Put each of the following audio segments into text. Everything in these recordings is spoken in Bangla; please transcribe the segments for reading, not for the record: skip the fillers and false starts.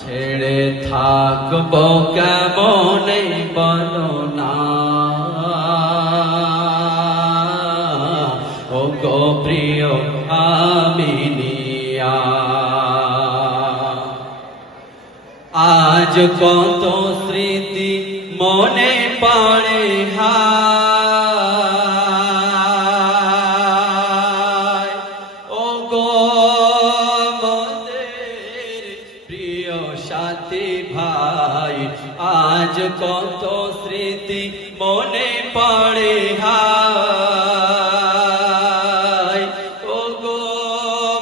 ছেড়ে থাকবো কেমনে বলো না, ও গো প্রিয় আমিনিয়া। আজ কত স্মৃতি মনে পড়ে হায়, ও গো মোদের প্রিয় সাথী ভাই। আজ কত স্মৃতি মনে পড়ে হায়, ও গো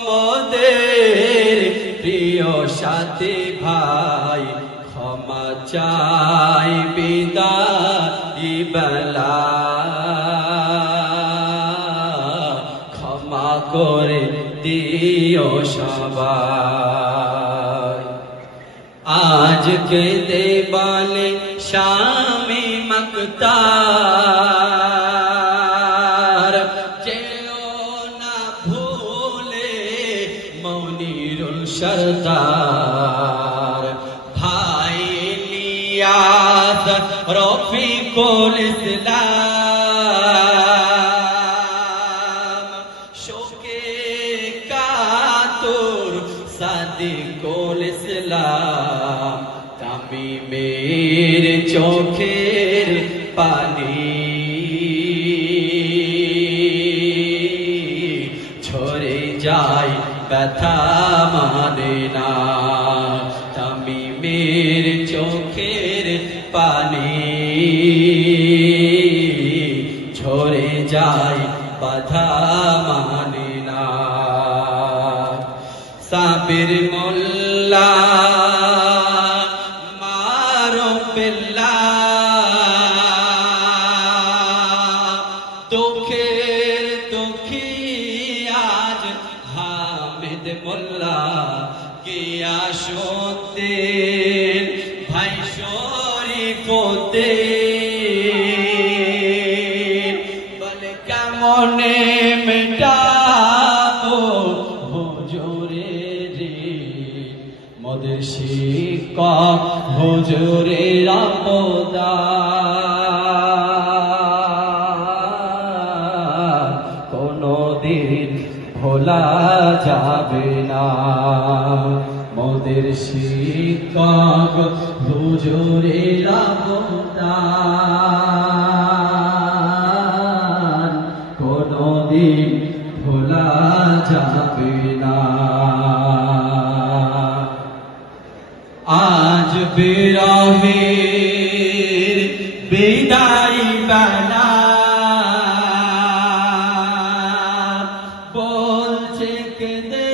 মোদের প্রিয় সাথী ভাই। ক্ষমা চাই বিদায় বেলা, ক্ষমা করে দিও সবাই। আজ কেঁদে বলে স্বামী মুক্তার, যেও না ভুলে মনিরুল সরদার। ভাই ইলিয়াস রফিকুল ইসলাম, শোকে কাতর সাদিকুল ইসলাম। তামিমের চোখের পানি ঝরে যায়, ব্যথা মানে না। তামিমের চোখের পানি ঝরে যায়, বাধা মানে না। সাবির মোল্লা মারো বিল্লা, দুঃখের দুঃখী আজ হামিদ মোল্লা। গিয়াসউদ্দিন ভাই শরীফউদ্দিন, বলে কেমনে মেটাবো হুজুরের ঋণ। মোদের শিক্ষক হুজুরের অবদান কোনদিন ভোলা যাবে না। মোদের শিক্ষক হুজুরের অবদান কোনদিন ভোলা যাবে না। আজ বিরহের বিদায় বেলা, বলছে কেঁদে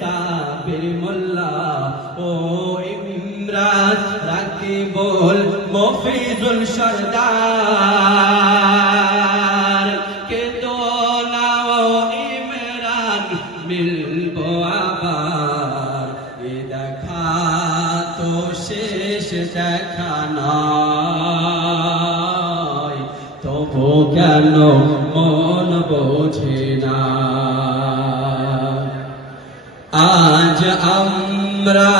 সাবির মোল্লা ও ইমরান রাকিবুল মফিজুল সরদার। কেঁদো না ও ইমরান, মিলবো আবার। এ দেখা তো শেষ দেখা নয়, তবু কেন মন বোঝে না। আজ আমরা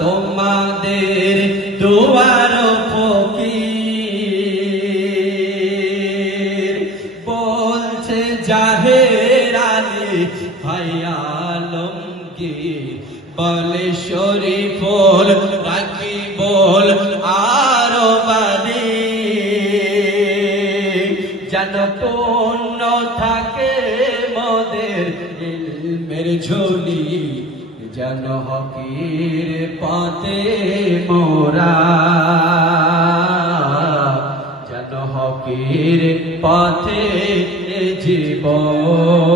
তোমাদের দুয়ার ফকির, বলছে জাহের আলী ভাই আলমগীর। বলে শরীফুল রাকিবুল আরো বাদী, যেন পূর্ণ থাকে মোদের ইলমের ঝুলি। যেন হকের পথে মোরা, যেন হকের পথে জীবন।